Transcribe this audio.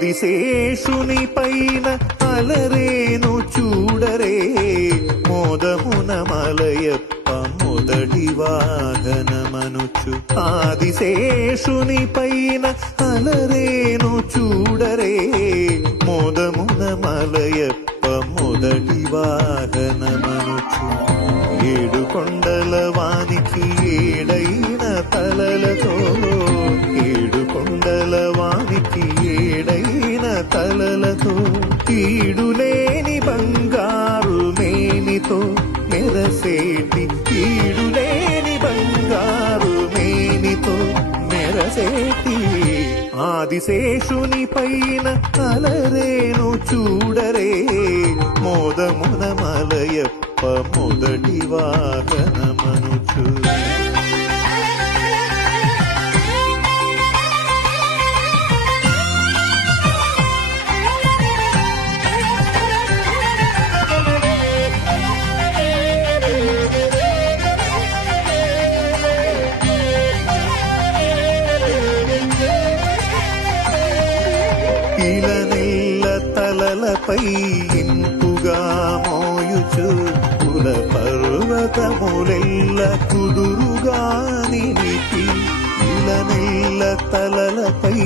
ఆదిశేషుని పైన అలరేను చూడరే మోదమున మలయప్ప మొదటి వాహనమనుచు. ఆదిశేషుని పైన అలరేను చూడరే మోదమున మలయప్ప మొదటి వాహనమనుచు. ఏడు కొండల వానికి ఏడైన తలలతో ఏడు కొండల వానికి ఏడైన తలలతో ఈడులేని బంగారు మేనితో మెరసేటి ఈడులేని బంగారు మేనితో మెరసేటి ఆదిశేషుని పైన అలరేను చూడరే మోదమున మలయప్ప మొదటి వాహనమనుచు. ఇలనెల్ల తలలపై ఇంపుగా మోయుచు కుల పర్వతములెల్ల కుదురుగా నిలిపి ఇలనెల్ల తలలపై